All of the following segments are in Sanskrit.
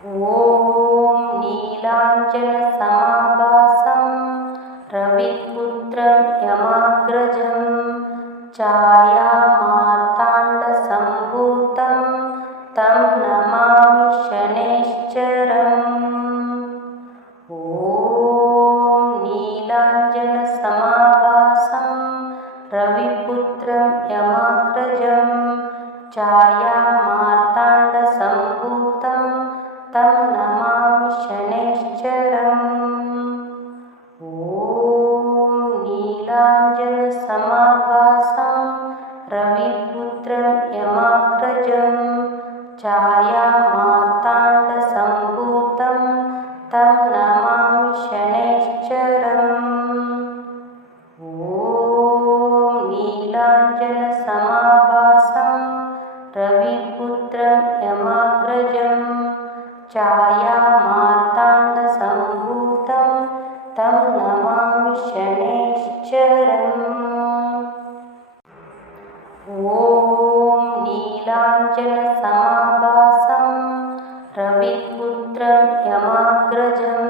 ॐ नीलाञ्जनसमाभासं रविपुत्रं यमाग्रजं छायामार्ताण्डसम्भूतं तं नमामि शनैश्चरम्। ॐ नीलाञ्जनसमाभासं रविपुत्रं यमाग्रजं छायामार्ताण्डसम्भूतं तं नमामि शनैश्चरम्। ॐ नीलाञ्जनसमाभासं रविपुत्रं यमाग्रजं छायामार्ताण्डसम्भूतं तं नमामि शनैश्चरम्। ॐ नीलाञ्जनसमाभासं रविपुत्रं यमाग्रजं छायामार्ताण्डसम्भूतं तं नमामि शनैश्चरम्। ॐ नीलाञ्जनसमाभासं रविपुत्रं यमाग्रजं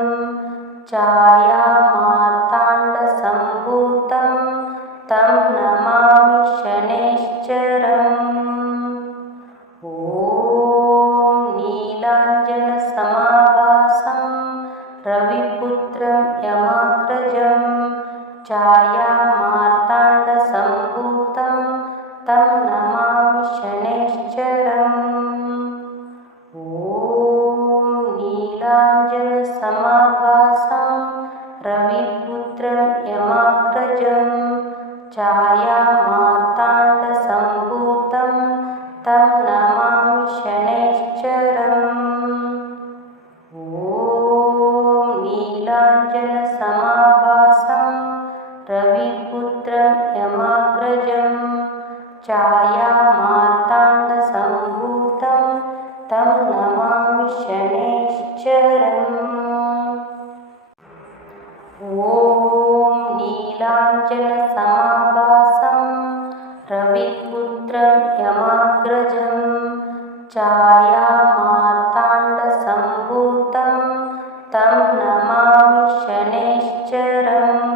छायामार्ताण्डसम्भूतं तं नमामि शनैश्चरम्। ॐ नीलाञ्जनसमाभासं रविपुत्रं यमाग्रजं छायामार्ताण्डसम्भूतं तं नमामि शनैश्चरम्। ॐ नीलाञ्जनसमाभासं रविपुत्रं यमाग्रजं छायामार्ताण्डसम्भूतं तं नमामि शनैश्चरम्। ॐ नीलाञ्जनसमाभासं रविपुत्रं यमाग्रजं छायामार्ताण्डसम्भूतं तं नमामि शनैश्चरम्। ॐ नीलाञ्जनसमाभासं रविपुत्रं यमाग्रजं छायामार्ताण्डसम्भूतं तं नमामि शनैश्चरम्।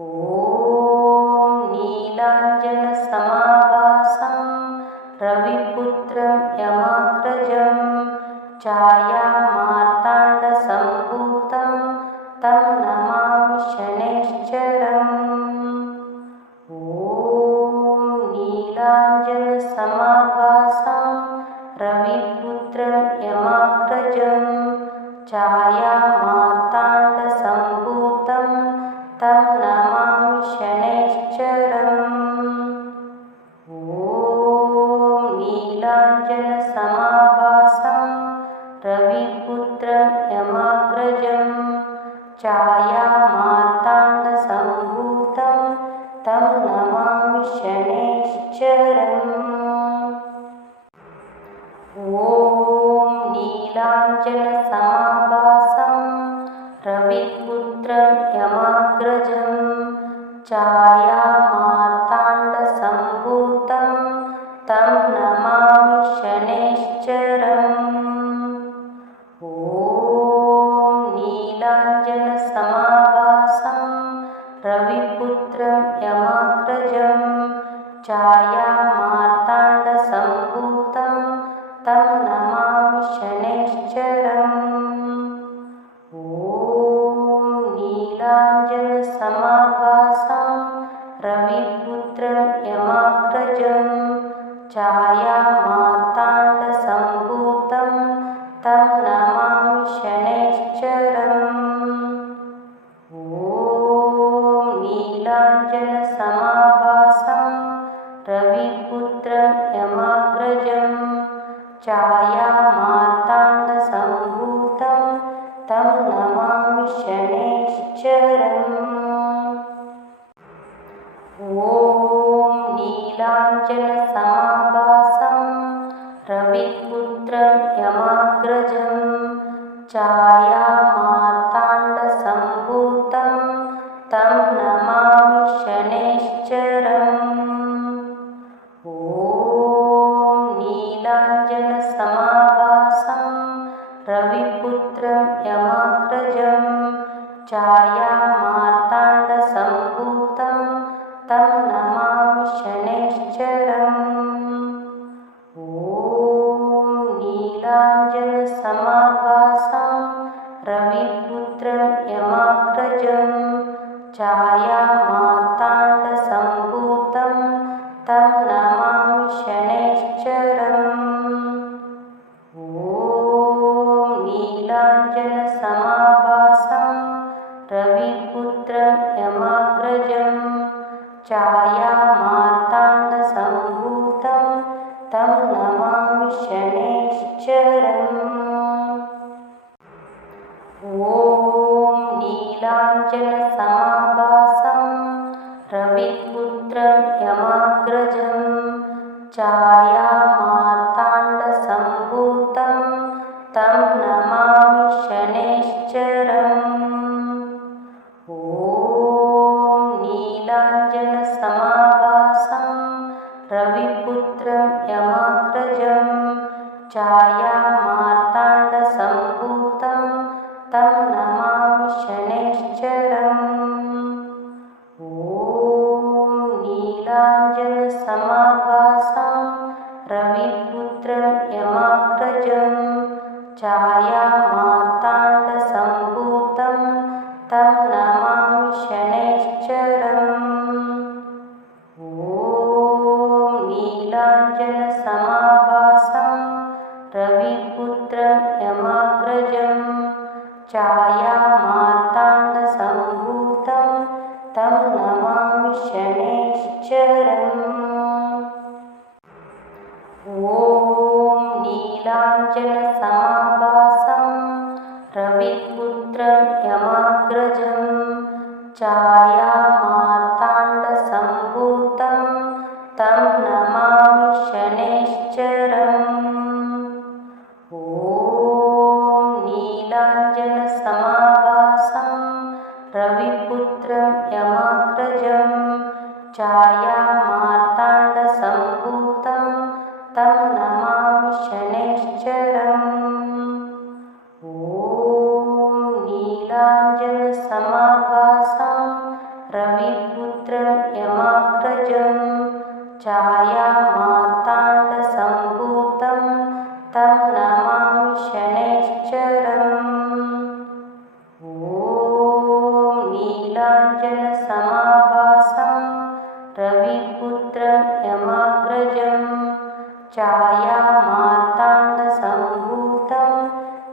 ॐ नीलाञ्जनसमाभासं रविपुत्रं यमाग्रजं छायामार्ताण्डसम्भूतं तं नमामि शनैश्चरम्। ॐ नीलाञ्जनसमाभासं रविपुत्रं यमाग्रजं छायामार्ताण्डसम्भूतं तं नमामि शनैश्चरम्। ॐ नीलाञ्जनसमाभासं रविपुत्रं यमाग्रजं छायामार्ताण्डसम्भूतं तं नमामि शनैश्चरम्। ॐ नीलाञ्जनसमाभासं रविपुत्रं यमाग्रजं छायामार्ताण्डसम्भूतं तं नमामि शनैश्चरम्। ॐ नीलाञ्जनसमाभासं रविपुत्रं यमाग्रजं छायामार्ताण्डसम्भूतं तं नमामि शनैश्चरम्। ॐ नीलाञ्जनसमाभासं रविपुत्रं यमाग्रजं छायामार्ताण्डसम्भूतं तं नमामि शनैश्चरम्। ॐ नीलाञ्जनसमाभासं रविपुत्रं यमाग्रजं छायामार्ताण्डसम्भूतं तं नमामि शनैश्चरम्। ॐ नीलाञ्जनसमाभासं रविपुत्रं यमाग्रजं छायामार्ताण्डसम्भूतं तं नमामि शनैश्चरम्। ॐ नीलाञ्जनसमाभासं रविपुत्रं यमाग्रजं छायामार्ताण्डसम्भूतं तं नमामि शनैश्चरम् ॐ नीलाञ्जनसमाभासं रविपुत्रं यमाग्रजं छायामार्ताण्डसम्भूतं तं नमामि शनैश्चरम् ॐ नीलाञ्जनसमाभासं रविपुत्रं यमाग्रजं छायामार्ताण्डसम्भूतं तं नमामि शनैश्चरम् ॐ नीलाञ्जनसमाभासं रविपुत्रं यमाग्रजं छायामार्ताण्डसम्भूतं तं नमामि शनैश्चरम् ॐ नीलाञ्जनसमाभासं रविपुत्रं यमाग्रजं छायामार्ताण्डसम्भूतं तं नमामि शनैश्चरम् ॐ नीलाञ्जनसमाभासं रविपुत्रं यमाग्रजं छायामार्ताण्डसम्भूतं तं नमामि शनैश्चरम् ॐ नीलाञ्जनसमाभासं रविपुत्रं यमाग्रजं छायामार्ताण्डसम्भूतं तं नमामि शनैश्चरम् ॐ नीलाञ्जनसमाभासं रविपुत्रं यमाग्रजं छायामार्ताण्डसम्भूतं तं नमामि शनैश्चरम् ॐ नीलाञ्जनसमाभासं रविपुत्रं यमाग्रजं छायामार्ताण्डसम्भूतं तं नमामि शनैश्चरम् ॐ नीलाञ्जनसमाभासं रविपुत्रं यमाग्रजं छायामार्ताण्डसम्भूतं तं नमामि शनैश्चरम् ॐ नीलाञ्जनसमाभासं रविपुत्रं यमाग्रजं छायामार्ताण्डसम्भूतं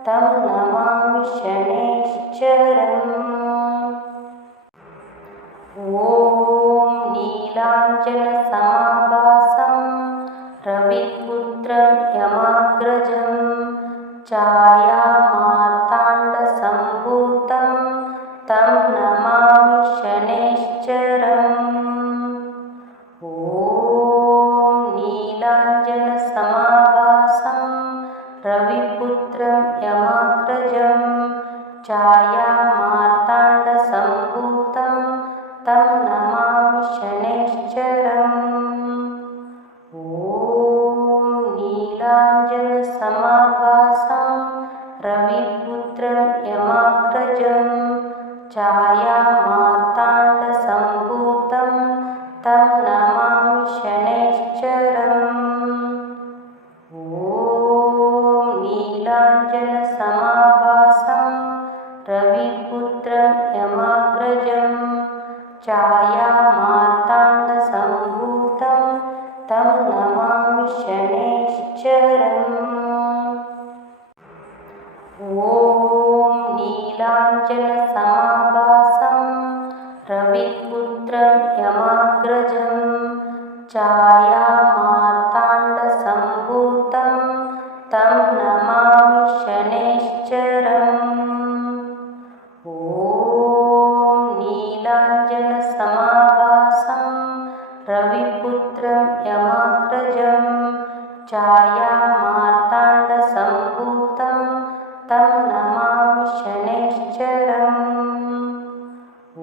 तं नमामि शनैश्चरम् ॐ नीलाञ्जनसमाभासं रविपुत्रं यमाग्रजं छायामार्ताण्डसम्भूतं तं नमामि शनैश्चरम् ॐ नीलाञ्जनसमाभासं रविपुत्रं यमाग्रजं छायामार्ताण्डसम्भूतं तं नमामि शनैश्चरम् ॐ नीलाञ्जनसमाभासं रविपुत्रं यमाग्रजं छायामार्ताण्डसम्भूतं तं नमामि शनैश्चरम् ॐ नीलाञ्जनसमाभासं रविपुत्रं यमाग्रजं छायामार्ताण्डसम्भूतं तं नमामि शनैश्चरम् ॐ नीलाञ्जनसमाभासं रविपुत्रं यमाग्रजं छायामार्ताण्डसम्भूतं तं नमामि शनैश्चरम् ॐ नीलाञ्जनसमाभासं रविपुत्रं यमाग्रजं छायामार्ताण्डसम्भूतं तं नमामि शनैश्चरम् ॐ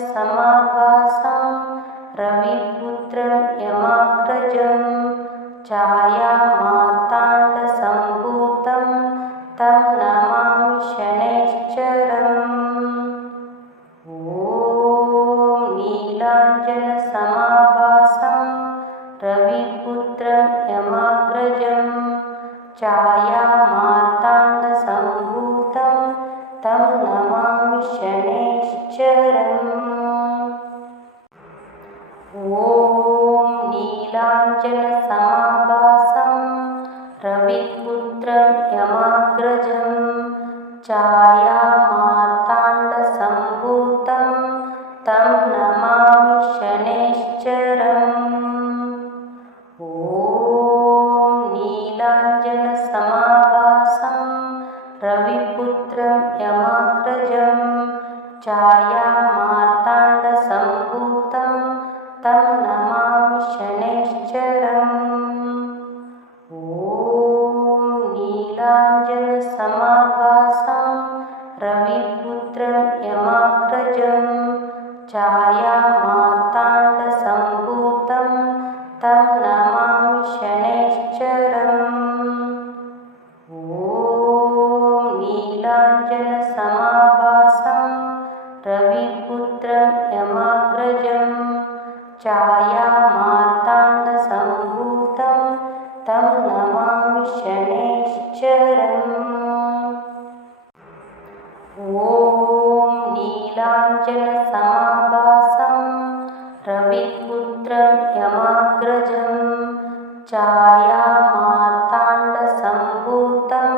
नीलाञ्जनसमाभासं रविपुत्रं यमाग्रजं छाया छायामार्ताण्डसम्भूतं तं नमामि शनैश्चरम्। ॐ नीलाञ्जनसमाभासं रविपुत्रं यमाग्रजं छायामार्ताण्डसम्भूतं तं नमामि शनैश्चरम्। ॐ नीलाञ्जनसमाभासं रविपुत्रं यमाग्रजं छायामार्ताण्डसम्भूतं तं नमामि शनैश्चरम्। ॐ नीलाञ्जनसमाभासं रविपुत्रं यमाग्रजं छायामार्ताण्डसम्भूतं तं नमामि शनैश्चरम्। ॐ नीलाञ्जनसमाभासं रविपुत्रं यमाग्रजं छायामार्ताण्डसम्भूतं तं नमामि शनैश्चरम्। ॐ नीलाञ्जनसमाभासं रविपुत्रं यमाग्रजं छायामार्ताण्डसम्भूतं तं नमामि शनैश्चरम्। ॐ नीलाञ्जनसमाभासं रविपुत्रं यमाग्रजं छायामार्ताण्डसम्भूतं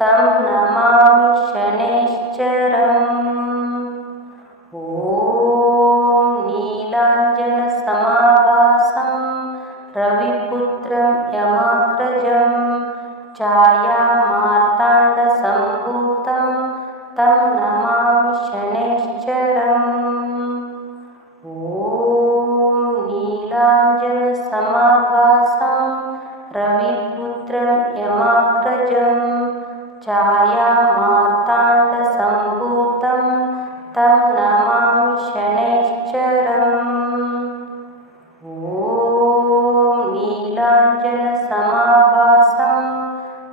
तं नमामि शनैश्चरम्। ॐ नीलाञ्जनसमाभासं रविपुत्रं यमाग्रजं छायामार्ताण्डसम्भूतं तं नमामि शनैश्चरम्। ॐ नीलाञ्जनसमाभासं रविपुत्रं यमाग्रजं छायामार्ताण्डसम्भूतं तं नमामि शनैश्चरम्। ॐ नीलाञ्जनसमाभासं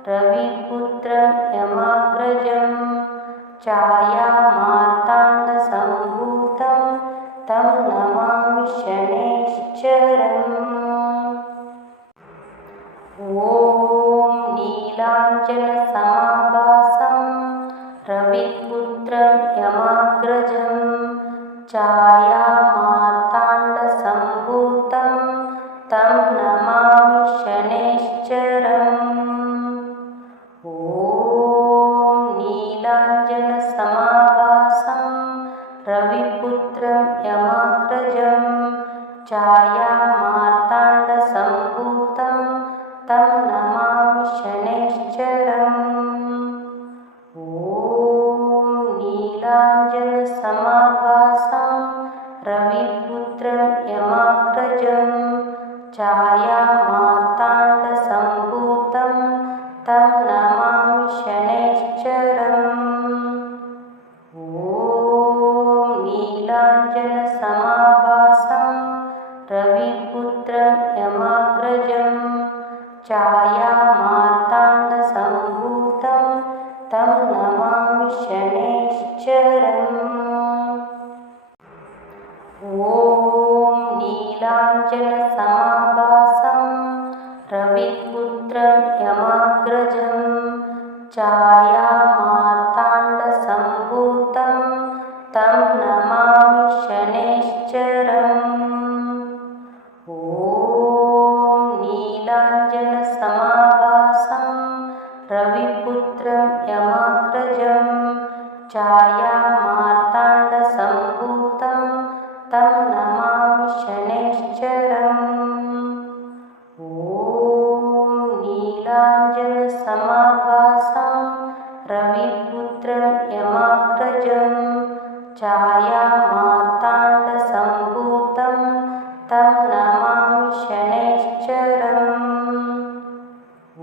रविपुत्रं यमाग्रजं छायामार्ताण्डसम्भूतं तं नमामि शनैश्चरम्। ॐ नीलाञ्जनसमाभासं रविपुत्रं यमाग्रजं छायामार्ताण्डसम्भूतं तं नमामि शनैश्चरम्। ॐ नीलाञ्जनसमाभासं रविपुत्रं यमाग्रजं छायामार्ताण्डसम्भूतं तं नमामि शनैश्चरम्। ॐ नीलाञ्जनसमाभासं रविपुत्रं यमाग्रजं छायामार्ताण्डसम्भूतं तं नमामि शनैश्चरम्। ॐ नीलाञ्जनसमाभासं रविपुत्रं यमाग्रजं छायामार्ताण्डसम्भूतं तं नमामि शनैश्चरम्। ॐ नीलाञ्जनसमाभासं रविपुत्रं यमाग्रजं छायामार्ताण्डसम्भूतं तं नमामि शनैश्चरम्। ॐ नीलाञ्जनसमाभासं रविपुत्रं यमाग्रजं छायामार्ताण्डसम्भूतं तं नमामि शनैश्चरम्। ॐ नीलाञ्जनसमाभासं रविपुत्रं यमाग्रजं छायामार्ताण्डसम्भूतं तं नमामि शनैश्चरम्। ॐ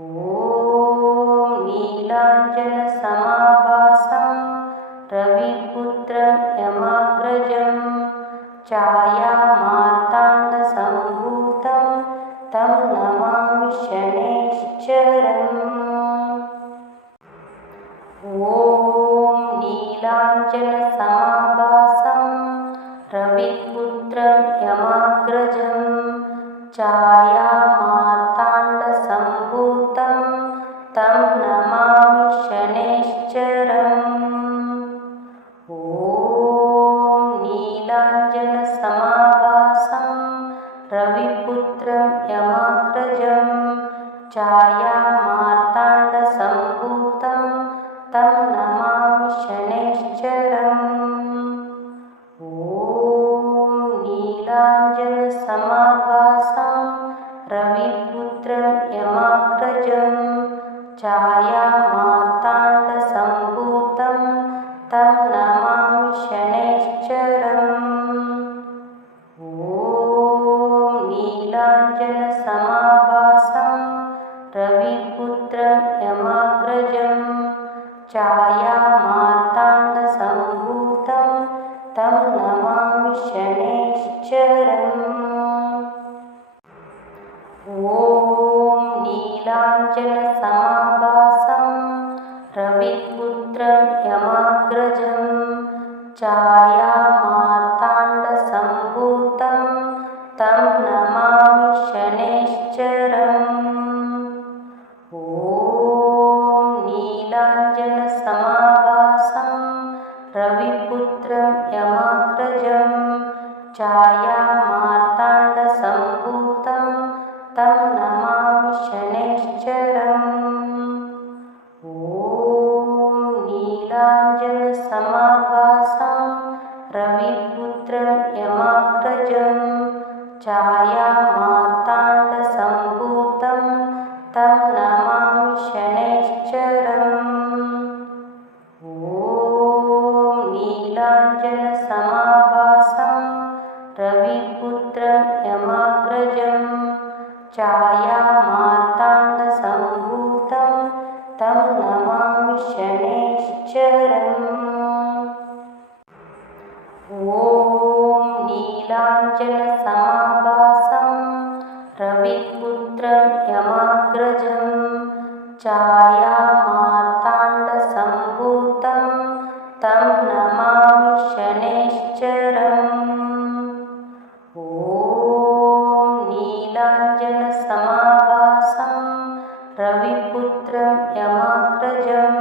नीलाञ्जनसमाभासं रविपुत्रं यमाग्रजं छायामार्ताण्डसम्भूतं तं नमामि शनैश्चरम्। ॐ नीलाञ्जनसमाभासं रविपुत्रं यमाग्रजं छायामार्ताण्डसम्भूतं तं नमामि शनैश्चरम्। ॐ नीलाञ्जनसमाभासं रविपुत्रं यमाग्रजं छायामार्ताण्डसम्भूतं तं नमामि शनैश्चरम्। ॐ नीलाञ्जनसमाभासं रविपुत्रं यमाग्रजं छायामार्ताण्डसम्भूतं तं नमामि शनैश्चरम्। ॐ नीलाञ्जनसमाभासं रविपुत्रं यमाग्रजं छायामार्ताण्डसम्भूतं तं नमामि शनैश्चरम्। ॐ नीलाञ्जनसमाभासं रविपुत्रं यमाग्रजं छायामार्ताण्डसम्भूतं तं नमामि शनैश्चरम्। ॐ नीलाञ्जनसमाभासं रविपुत्रं यमाग्रजं छायामार्ताण्डसम्भूतं तं नमामि शनैश्चरम्। ॐ नीलाञ्जनसमाभासं रविपुत्रं यमाग्रजं छायामार्ताण्डसम्भूतं तं नमामि शनैश्चरम्। ॐ नीलाञ्जनसमाभासं रविपुत्रं यमाग्रजं छायामार्ताण्डसम्भूतं तं नमामि शनैश्चरम्। ॐ नीलाञ्जनसमाभासं रविपुत्रं यमाग्रजं छायामार्ताण्डसम्भूतं तं नमामि शनैश्चरम्। ॐ नीलाञ्जनसमाभासं रविपुत्रं यमाग्रजं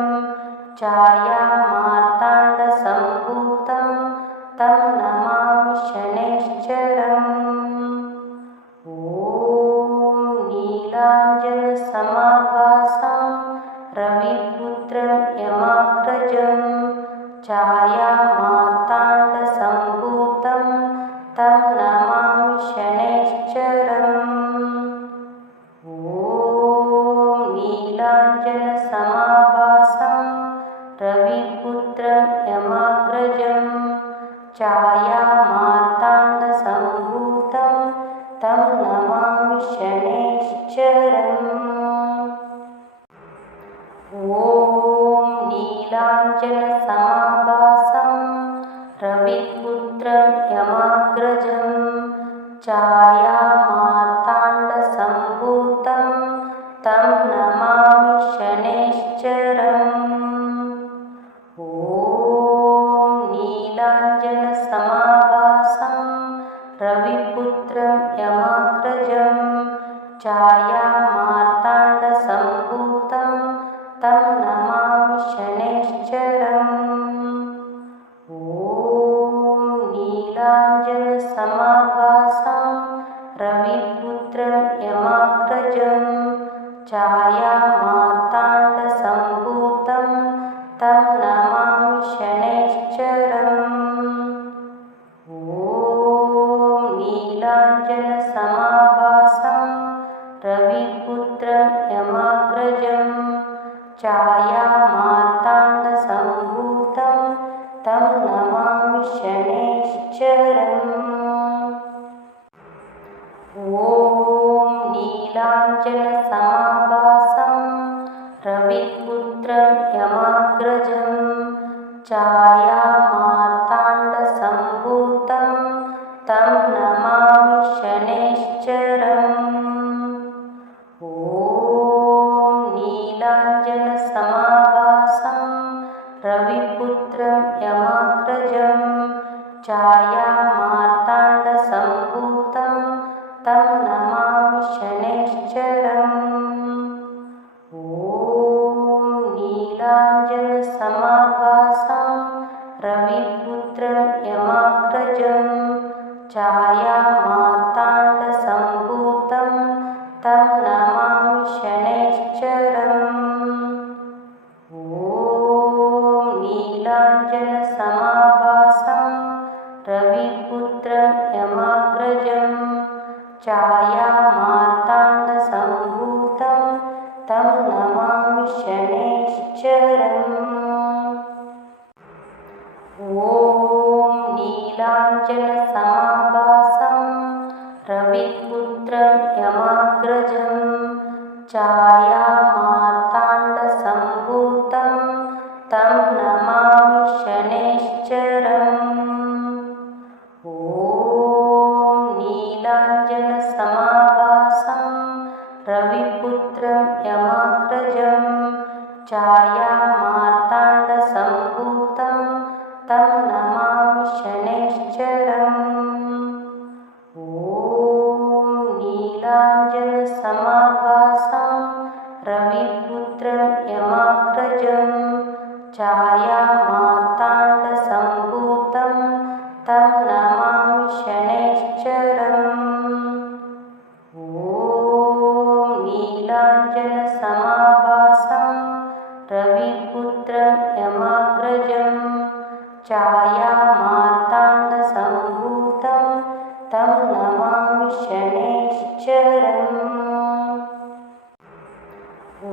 छायामार्ताण्डसम्भूतं तं नमामि शनैश्चरम्। ॐ नीलाञ्जनसमाभासं रविपुत्रं यमाग्रजं छायामार्ताण्डसम्भूतं तं नमामि शनैश्चरम्। ॐ नीलाञ्जनसमाभासं रविपुत्रं यमाग्रजं छायामार्ताण्डसम्भूतं तं नमामि शनैश्चरम्। ॐ नीलाञ्जनसमाभासं रविपुत्रं यमाग्रजं छायामार्ताण्डसम्भूतं तं नमामि शनैश्चरम्। ॐ नीलाञ्जनसमाभासं रविपुत्रं यमाग्रजं छायामार्ताण्डसम्भूतं तं नमामि शनैश्चरम्। ॐ नीलाञ्जनसमाभासं रविपुत्रं यमाग्रजं छायामार्ताण्डसम्भूतं तं नमामि शनैश्चरम्। ॐ नीलाञ्जनसमाभासं रविपुत्रं यमाग्रजं छायामार्ताण्डसम्भूतं तं नमामि शनैश्चरम्। ॐ नीलाञ्जनसमाभासं रविपुत्रं यमाग्रजं छायामार्ताण्डसम्भूतं तं नमामि शनैश्चरम्। ॐ छायामार्ताण्डसम्भूतं तं नमामि शनैश्चरम्। ॐ नीलाञ्जनसमाभासं रविपुत्रं यमाग्रजं छायामार्ताण्डसम्भूतं तं नमामि शनैश्चरम्। ॐ नीलाञ्जनसमाभासं रविपुत्रं यमाग्रजं छायामार्ताण्डसम्भूतं तं नमामि शनैश्चरम्। ॐ नीलाञ्जनसमाभासं रविपुत्रं यमाग्रजं छायामार्ताण्डसम्भूतं तं नमामि शनैश्चरम्। ॐ नीलाञ्जनसमाभासं रविपुत्रं यमाग्रजं छायामार्ताण्डसम्भूतं तं नमामि शनैश्चरम्। ॐ नीलाञ्जनसमाभासं रविपुत्रं यमाग्रजं छायामार्ताण्डसम्भूतं तं नमामि शनैश्चरम्। ॐ नीलाञ्जनसमाभासं रविपुत्रं यमाग्रजं छायामार्ताण्डसम्भूतं तं नमामि शनैश्चरम्। ॐ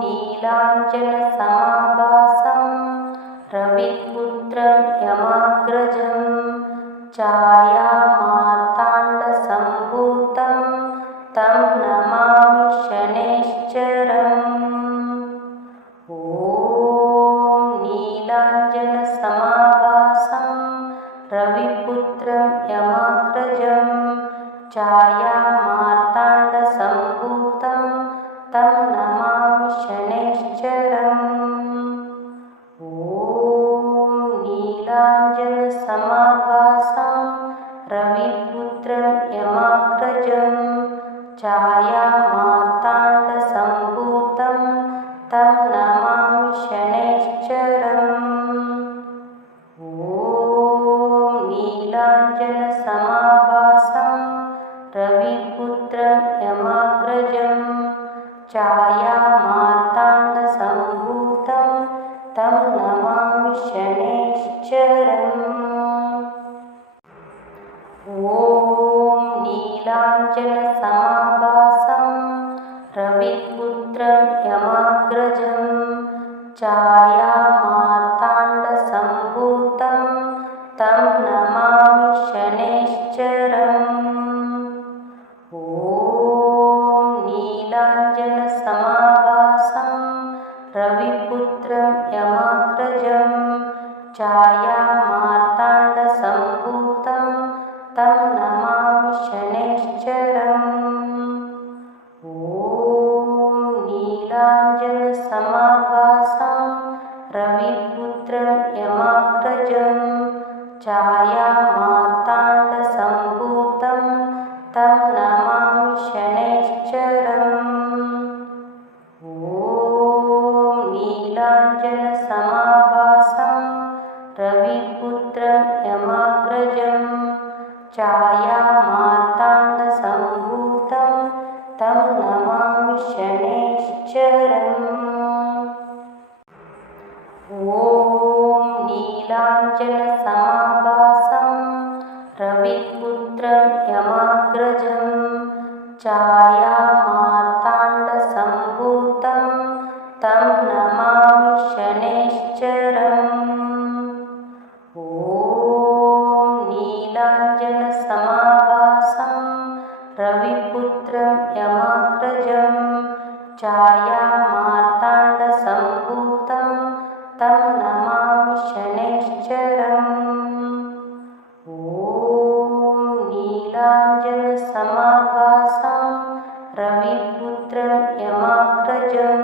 नीलाञ्जनसमाभासं रविपुत्रं यमाग्रजं छायामार्ताण्डसम्भूतं तं नमामि शनैश्चरम्। ॐ नीलाञ्जनसमाभासं रविपुत्रं यमाग्रजं छायामार्ताण्डसम्भूतं तं नमामि शनैश्चरम्। ॐ नीलाञ्जनसमाभासं रविपुत्रं यमाग्रजं छायामार्ताण्डसम्भूतं तं नमामि शनैश्चरम्। ॐ नीलाञ्जनसमाभासं रविपुत्रं यमाग्रजं छायामार्ताण्डसम्भूतं तं नमामि शनैश्चरम्। ॐ नीलाञ्जनसमाभासं रविपुत्रं यमाग्रजं छायामार्ताण्डसम्भूतं तं नमामि शनैश्चरम्। ॐ नीलाञ्जनसमाभासं रविपुत्रं यमाग्रजं छायामार्ताण्डसम्भूतं तं नमामि शनैश्चरम्। ॐ नीलाञ्जनसमाभासं रविपुत्रं यमाग्रजं छायामार्ताण्डसम्भूतं तं नमामि शनैश्चरम्। ॐ नीलाञ्जनसमाभासं रविपुत्रं यमाग्रजं छायामार्ताण्डसम्भूतं तं नमामि शनैश्चरम्। ॐ नीलाञ्जनसमाभासं रविपुत्रं यमाग्रजं छायामार्ताण्डसम्भूतं तं नमामि शनैश्चरम्। ॐ नीलाञ्जनसमाभासं रविपुत्रं यमाग्रजं छायामार्ताण्डसम्भूतं तं नमामि शनैश्चरम्। ॐ नीलाञ्जनसमाभासं रविपुत्रं यमाग्रजं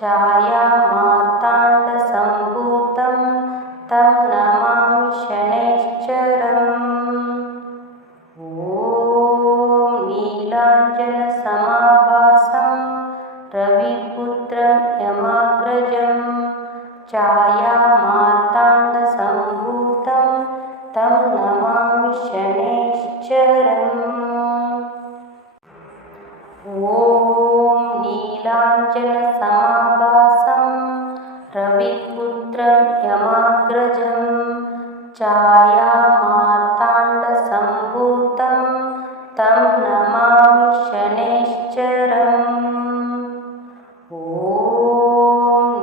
छायामार्ताण्डसम्भूतं तं नमामि शनैश्चरम्। छायामार्ताण्डसम्भूतं तं नमामि शनैश्चरम्। ॐ नीलाञ्जनसमाभासं रविपुत्रं यमाग्रजं छायामार्ताण्डसम्भूतं तं नमामि शनैश्चरम्। ॐ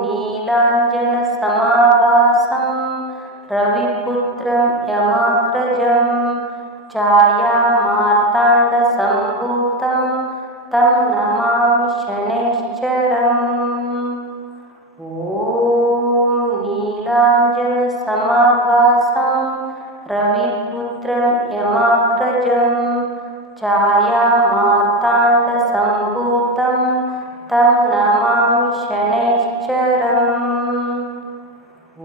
नीलाञ्जनसमाभासं रविपुत्रं यमाग्रजं छायामार्ताण्डसम्भूतं तं नमामि शनैश्चरम्। ॐ नीलाञ्जनसमाभासं रविपुत्रं यमाग्रजं छायामार्ताण्डसम्भूतं तं नमामि शनैश्चरम्। ॐ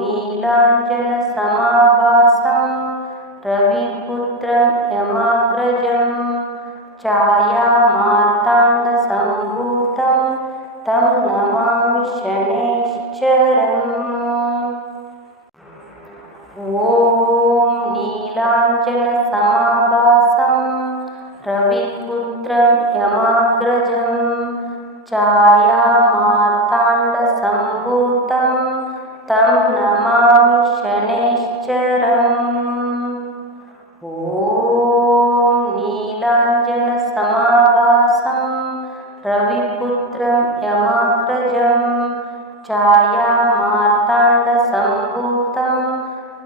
नीलाञ्जनसमाभासं रविपुत्रं यमाग्रजं छायामार्ताण्डसम्भूतं तं नमामि शनैश्चरम्। ॐ नीलाञ्जनसमाभासं रविपुत्रं यमाग्रजं छायामार्ताण्डसम्भूतं तं नमामि शनैश्चरम्। ॐ नीलाञ्जनसमाभासं रविपुत्रं यमाग्रजं छायामार्ताण्डसम्भूतं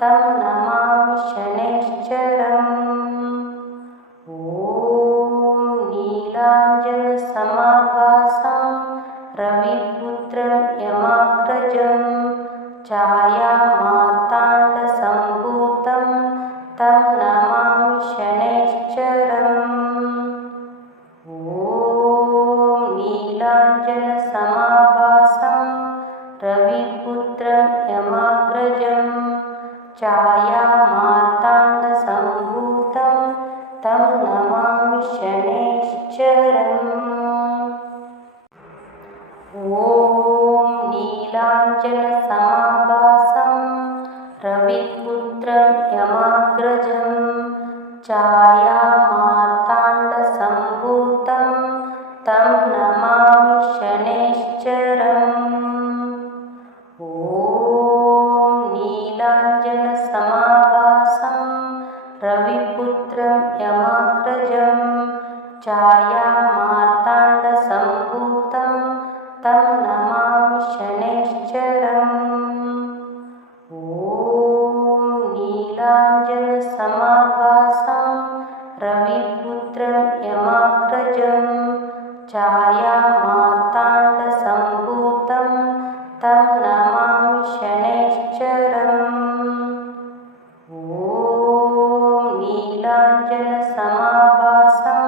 तं नमामि शनैश्चरम्। ॐ नीलाञ्जनसमाभासं रविपुत्रं यमाग्रजं छायामार्ताण्डसम्भूतं तं नमामि शनैश्चरम्। ॐ नीलाञ्जनसमाभासं रविपुत्रं यमाग्रजं छायामार्ताण्डसम्भूतं तं नमामि शनैश्चरम्। ॐ नीलाञ्जनसमाभासं रविपुत्रं यमाग्रजं छायामार्ताण्डसम्भूतं तं नमामि शनैश्चरम्। ॐ नीलाञ्जनसमाभासं रविपुत्रं यमाग्रजं छायामार्ताण्डसम्भूतं तं नमामि शनैश्चरम्। ॐ नीलाञ्जनसमाभासं रविपुत्रं यमाग्रजं छायामार्ताण्डसम्भूतं तं नमामि शनैश्चरम्। ॐ नीलाञ्जनसमाभासं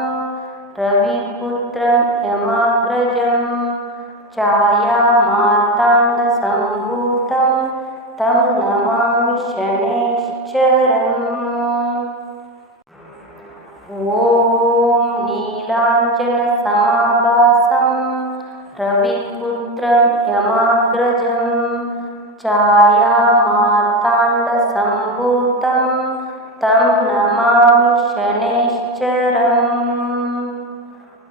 रविपुत्रं यमाग्रजं छायामार्ताण्डसम्भूतं तं नमामि शनैश्चरम्। ॐ नीलाञ्जनसमाभासं रविपुत्रं यमाग्रजं छायामार्ताण्डसम्भूतं तं नमामि शनैश्चरम्।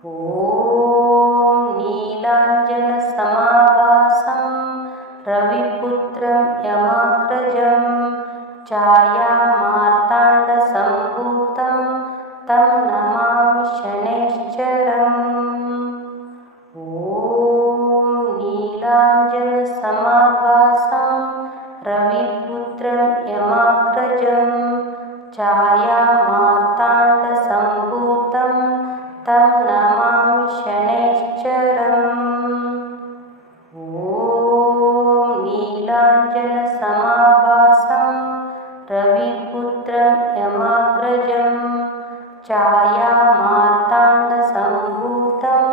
ॐ नीलाञ्जनसमाभासं रविपुत्रं यमाग्रजं छायामार्ताण्डसम्भूतं तं नमामि शनैश्चरम्। ॐ नीलाञ्जनसमाभासं रविपुत्रं यमाग्रजं छायामार्ताण्डसम्भूतं तं नमामि शनैश्चरम्। ॐ नीलाञ्जनसमाभासं रविपुत्रं यमाग्रजं छायामार्ताण्डसम्भूतं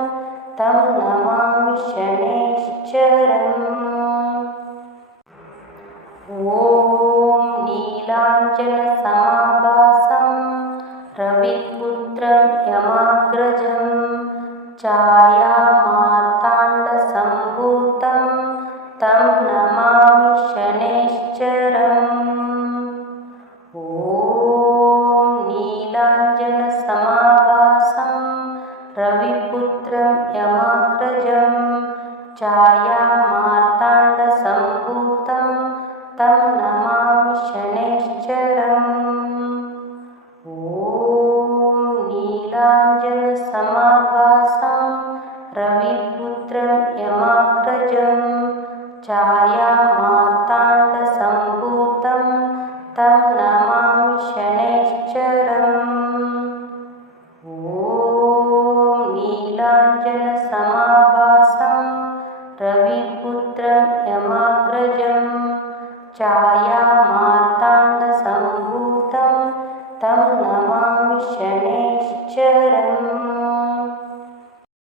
तं नमामि शनैश्चरम्। ॐ नीलाञ्जनसमाभासं रविपुत्रं यमाग्रजं छायामार्ताण्डसम्भूतं रविपुत्रं यमाग्रजं छायामार्ताण्डसम्भूतं तं नमामि शनैश्चरम् ॐ नीलाञ्जनसमाभासं रविपुत्रं यमाग्रजं छायामार्ताण्डसम्भूतं तं नमामि शनैश्चरम् ॐ नीलाञ्जनसमाभासं रविपुत्रं यमाग्रजं छायामार्ताण्डसम्भूतं तं नमामि शनैश्चरम्